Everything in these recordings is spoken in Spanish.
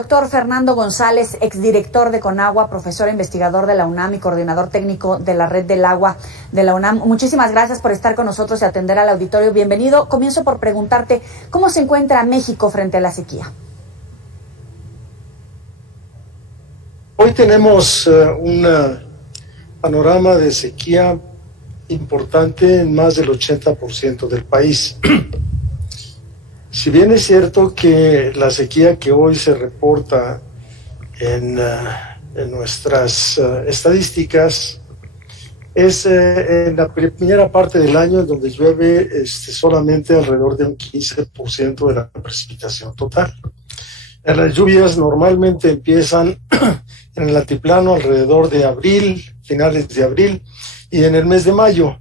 Doctor Fernando González, exdirector de Conagua, profesor e investigador de la UNAM y coordinador técnico de la Red del Agua de la UNAM. Muchísimas gracias por estar con nosotros y atender al auditorio. Bienvenido. Comienzo por preguntarte, ¿cómo se encuentra México frente a la sequía? Hoy tenemos un panorama de sequía importante en más del 80% del país. Si bien es cierto que la sequía que hoy se reporta en nuestras estadísticas es en la primera parte del año, en donde llueve solamente alrededor de un 15% de la precipitación total. Las lluvias normalmente empiezan en el altiplano alrededor de abril, finales de abril, y en el mes de mayo.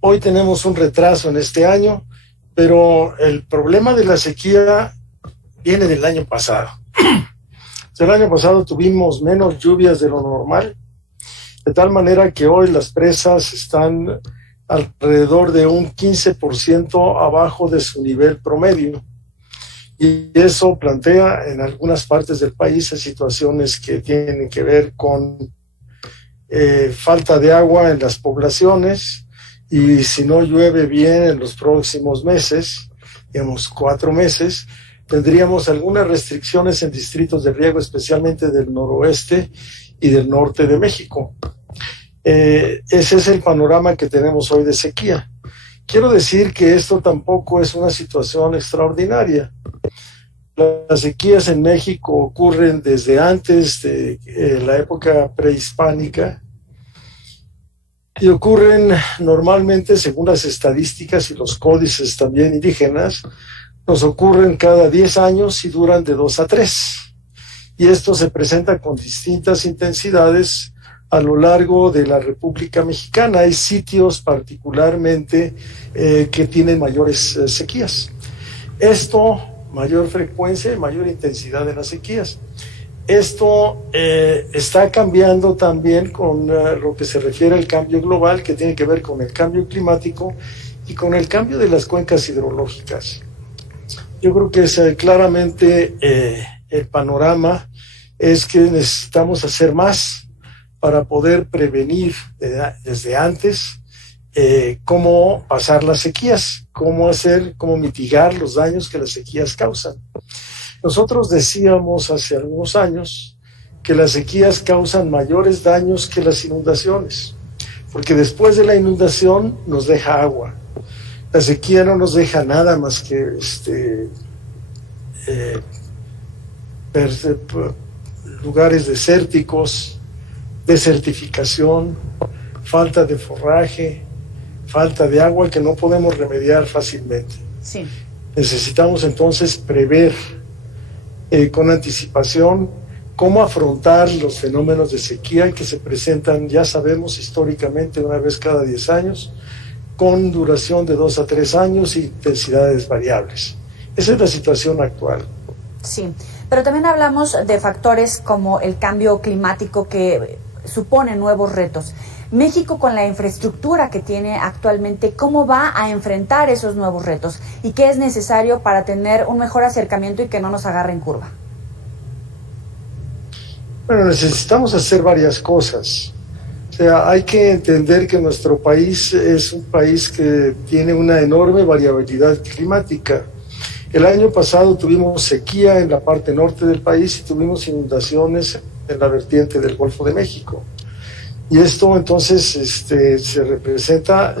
Hoy tenemos un retraso en este año, pero el problema de la sequía viene del año pasado. El año pasado tuvimos menos lluvias de lo normal, de tal manera que hoy las presas están alrededor de un 15% abajo de su nivel promedio. Y eso plantea en algunas partes del país situaciones que tienen que ver con falta de agua en las poblaciones, y si no llueve bien en los próximos meses, digamos 4 meses, tendríamos algunas restricciones en distritos de riego, especialmente del noroeste y del norte de México. Ese es el panorama que tenemos hoy de sequía. Quiero decir que esto tampoco es una situación extraordinaria. Las sequías en México ocurren desde antes de la época prehispánica y ocurren normalmente, según las estadísticas y los códices también indígenas, nos ocurren cada 10 años y duran de 2 a 3. Y esto se presenta con distintas intensidades a lo largo de la República Mexicana. Hay sitios particularmente que tienen mayores sequías. Esto, mayor frecuencia y mayor intensidad de las sequías. Esto está cambiando también con lo que se refiere al cambio global, que tiene que ver con el cambio climático y con el cambio de las cuencas hidrológicas. Yo creo que claramente el panorama es que necesitamos hacer más para poder prevenir desde antes cómo pasar las sequías, cómo mitigar los daños que las sequías causan. Nosotros decíamos hace algunos años que las sequías causan mayores daños que las inundaciones, porque después de la inundación nos deja agua. La sequía no nos deja nada más que lugares desérticos, desertificación, falta de forraje, falta de agua que no podemos remediar fácilmente. Sí. Necesitamos entonces prever con anticipación cómo afrontar los fenómenos de sequía que se presentan, ya sabemos, históricamente una vez cada 10 años, con duración de 2 a 3 años y intensidades variables. Esa es la situación actual. Sí, pero también hablamos de factores como el cambio climático que supone nuevos retos. México, con la infraestructura que tiene actualmente, ¿cómo va a enfrentar esos nuevos retos? ¿Y qué es necesario para tener un mejor acercamiento y que no nos agarre en curva? Bueno, necesitamos hacer varias cosas. O sea, hay que entender que nuestro país es un país que tiene una enorme variabilidad climática. El año pasado tuvimos sequía en la parte norte del país y tuvimos inundaciones en la vertiente del Golfo de México. Y esto entonces se representa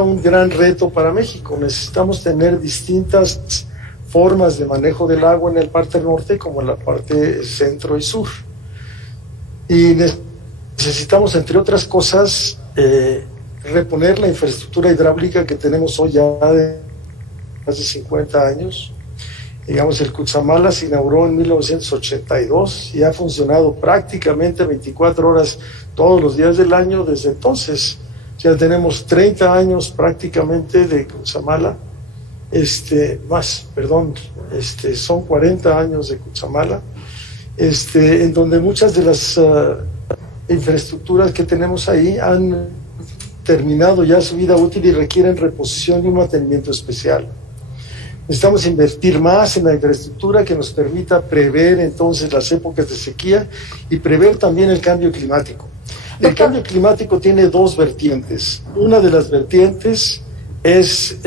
un gran reto para México. Necesitamos tener distintas formas de manejo del agua en la parte norte como en la parte centro y sur. Y necesitamos, entre otras cosas, reponer la infraestructura hidráulica que tenemos hoy ya de más de 50 años. Digamos, el Cutzamala se inauguró en 1982 y ha funcionado prácticamente 24 horas todos los días del año desde entonces. Ya tenemos 30 años prácticamente de Cutzamala, son 40 años de Cutzamala, en donde muchas de las infraestructuras que tenemos ahí han terminado ya su vida útil y requieren reposición y un mantenimiento especial. Necesitamos invertir más en la infraestructura que nos permita prever entonces las épocas de sequía y prever también el cambio climático. El cambio climático tiene dos vertientes. Una de las vertientes es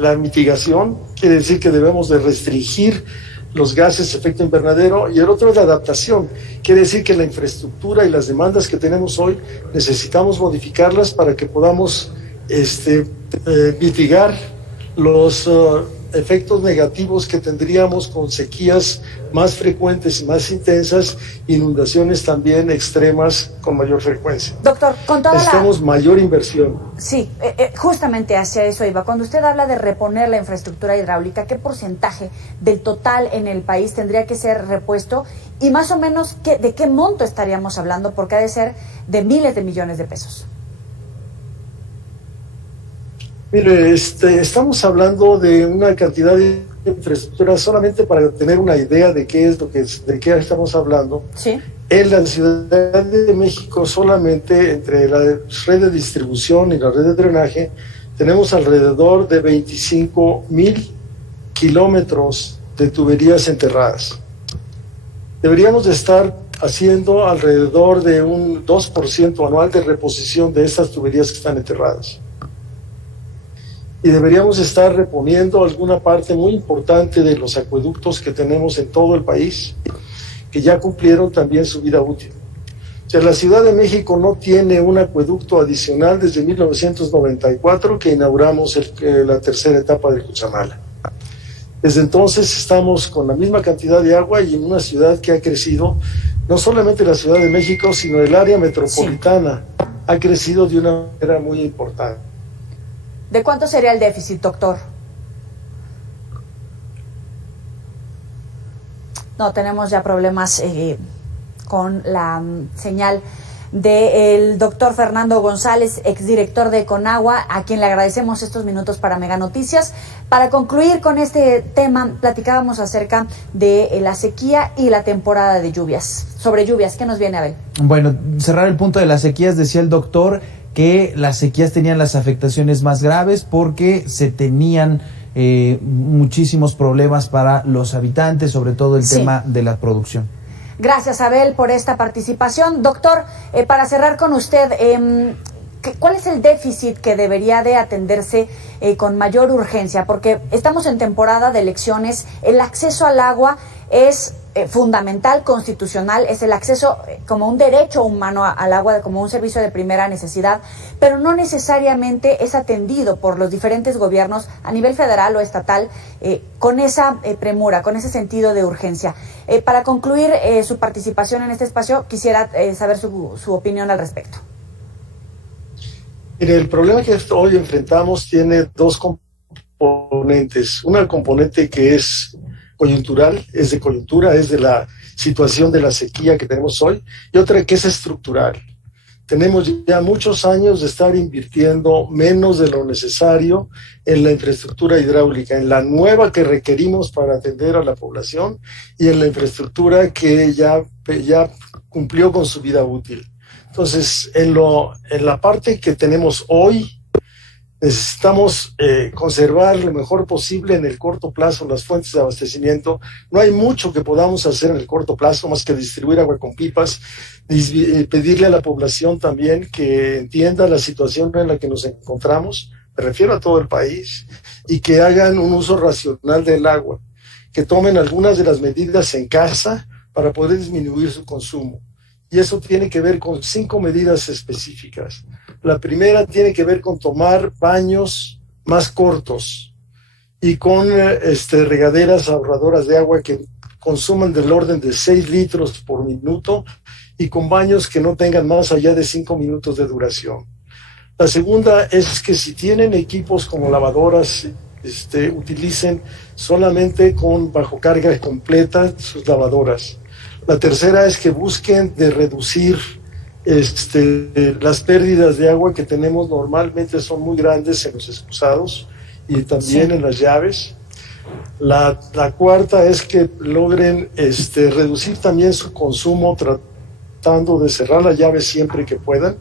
la mitigación, quiere decir que debemos de restringir los gases de efecto invernadero, y el otro es la adaptación, quiere decir que la infraestructura y las demandas que tenemos hoy necesitamos modificarlas para que podamos mitigar los efectos negativos que tendríamos con sequías más frecuentes y más intensas, inundaciones también extremas con mayor frecuencia. Doctor, con toda necesitamos mayor inversión. Sí, justamente hacia eso iba. Cuando usted habla de reponer la infraestructura hidráulica, ¿qué porcentaje del total en el país tendría que ser repuesto? Y más o menos, ¿de qué monto estaríamos hablando? Porque ha de ser de miles de millones de pesos. Mire, estamos hablando de una cantidad de infraestructura, solamente para tener una idea de qué es de qué estamos hablando. Sí. En la Ciudad de México, solamente entre la red de distribución y la red de drenaje, tenemos alrededor de 25,000 kilómetros de tuberías enterradas. Deberíamos de estar haciendo alrededor de un 2% anual de reposición de estas tuberías que están enterradas. Y deberíamos estar reponiendo alguna parte muy importante de los acueductos que tenemos en todo el país, que ya cumplieron también su vida útil. O sea, la Ciudad de México no tiene un acueducto adicional desde 1994, que inauguramos la tercera etapa del Cuchamala. Desde entonces estamos con la misma cantidad de agua y en una ciudad que ha crecido, no solamente la Ciudad de México, sino el área metropolitana ha crecido de una manera muy importante. ¿De cuánto sería el déficit, doctor? No, tenemos ya problemas con la señal del doctor Fernando González, exdirector de Conagua, a quien le agradecemos estos minutos para Mega Noticias. Para concluir con este tema, platicábamos acerca de la sequía y la temporada de lluvias. Sobre lluvias, ¿qué nos viene, Abel? Bueno, cerrar el punto de las sequías, decía el doctor que las sequías tenían las afectaciones más graves porque se tenían muchísimos problemas para los habitantes, sobre todo el tema de la producción. Gracias, Abel, por esta participación. Doctor, para cerrar con usted, ¿cuál es el déficit que debería de atenderse con mayor urgencia? Porque estamos en temporada de elecciones, el acceso al agua es fundamental, constitucional, es el acceso como un derecho humano al agua, como un servicio de primera necesidad, pero no necesariamente es atendido por los diferentes gobiernos a nivel federal o estatal con esa premura, con ese sentido de urgencia. Para concluir su participación en este espacio, quisiera saber su opinión al respecto. Mire, el problema que hoy enfrentamos tiene dos componentes. Una componente que es coyuntural, es de coyuntura, es de la situación de la sequía que tenemos hoy, y otra que es estructural. Tenemos ya muchos años de estar invirtiendo menos de lo necesario en la infraestructura hidráulica, en la nueva que requerimos para atender a la población y en la infraestructura que ya cumplió con su vida útil. Entonces, en la parte que tenemos hoy, necesitamos conservar lo mejor posible en el corto plazo las fuentes de abastecimiento. No hay mucho que podamos hacer en el corto plazo más que distribuir agua con pipas, pedirle a la población también que entienda la situación en la que nos encontramos, me refiero a todo el país, y que hagan un uso racional del agua, que tomen algunas de las medidas en casa para poder disminuir su consumo. Y eso tiene que ver con 5 medidas específicas. La primera tiene que ver con tomar baños más cortos y con regaderas ahorradoras de agua que consuman del orden de 6 litros por minuto y con baños que no tengan más allá de 5 minutos de duración. La segunda es que si tienen equipos como lavadoras, utilicen solamente bajo carga completa sus lavadoras. La tercera es que busquen de reducir las pérdidas de agua que tenemos normalmente son muy grandes en los excusados y también en las llaves. La cuarta es que logren reducir también su consumo tratando de cerrar la llave siempre que puedan.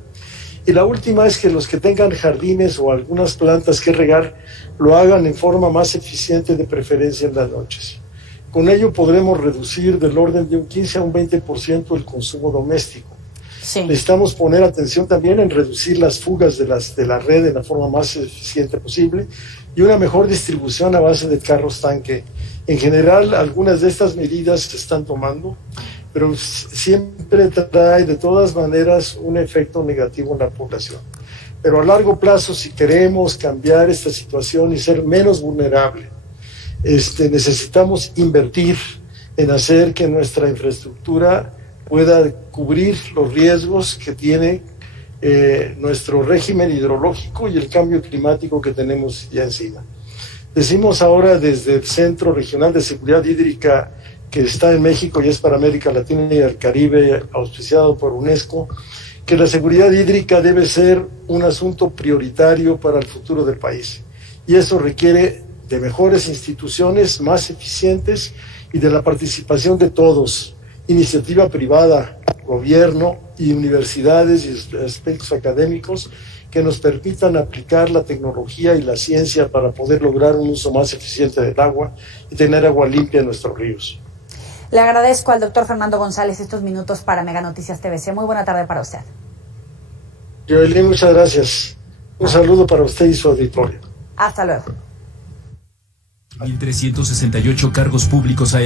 Y la última es que los que tengan jardines o algunas plantas que regar, lo hagan en forma más eficiente, de preferencia en las noches. Con ello podremos reducir del orden de un 15 a un 20% el consumo doméstico. Sí. Necesitamos poner atención también en reducir las fugas de la red de la forma más eficiente posible y una mejor distribución a base de carros tanque. En general, algunas de estas medidas se están tomando, pero siempre trae de todas maneras un efecto negativo en la población. Pero a largo plazo, si queremos cambiar esta situación y ser menos vulnerable, necesitamos invertir en hacer que nuestra infraestructura pueda cubrir los riesgos que tiene nuestro régimen hidrológico y el cambio climático que tenemos ya encima. Decimos ahora desde el Centro Regional de Seguridad Hídrica, que está en México y es para América Latina y el Caribe, auspiciado por UNESCO, que la seguridad hídrica debe ser un asunto prioritario para el futuro del país. Y eso requiere de mejores instituciones, más eficientes, y de la participación de todos, iniciativa privada, gobierno y universidades y aspectos académicos que nos permitan aplicar la tecnología y la ciencia para poder lograr un uso más eficiente del agua y tener agua limpia en nuestros ríos. Le agradezco al doctor Fernando González estos minutos para Mega Noticias TVC. Muy buena tarde para usted. Joelín, muchas gracias. Un saludo para usted y su auditorio. Hasta luego. 1,368 cargos públicos a